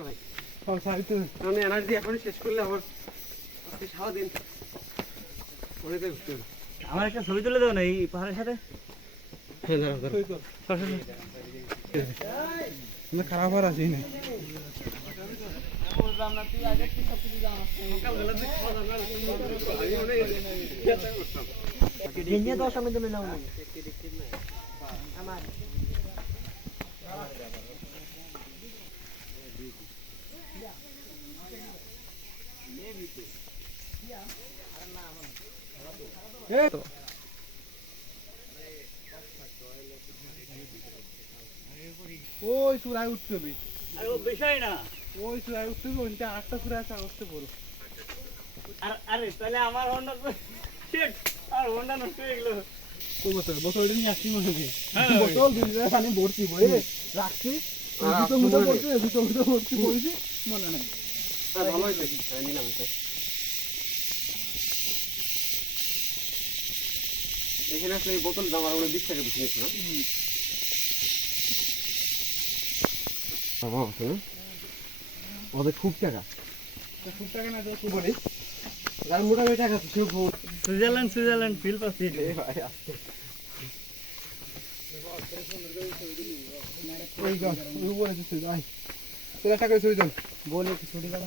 রে ভাই সারিতে মানে এনার্জি এখনই শেষ করলে আমার আজকে সারাদিন অনেক ঘুরতে হবে। আমার একটা ছবি তুলে দাও না এই পাহাড়ের সাথে। হ্যাঁ দাঁড়াও দাঁড়াও না খারাপ আর আসি না ওই চূড়ায় উঠতে হবে আরে ও বিষয় না। ওই চূড়ায় উঠতে হবে ওইটা আটটা চূড়ায় আছে উঠতে বড় আরে তাহলে আমার হন্ডা শিট আর হন্ডা নষ্ট হয়ে গেল। বোতলটা নিয়ে আসছি মনে হয় হ্যাঁ, বোতল 2 লিটার পানি ভর্তি বই রাখছি দুটো মুঠো করছি দুটো মুঠো ভর্তি করেছি মনে নাই ভালো হয়েছে নিলাম এটা এখানে আসলে এই বোতল দাম আর 20 টাকা বেশি নিচ্ছে না বাবা শোনো ওদের খুব টাকা খুব টাকা না দেয় খুব বলি আর মোটামুটি টাকা আছে সে সুইজারল্যান্ড ফিল পাচ্ছি। ওই গাছ উপরে আছে আই তোরা টাকা ছবি চল বলে ছুটি কাটা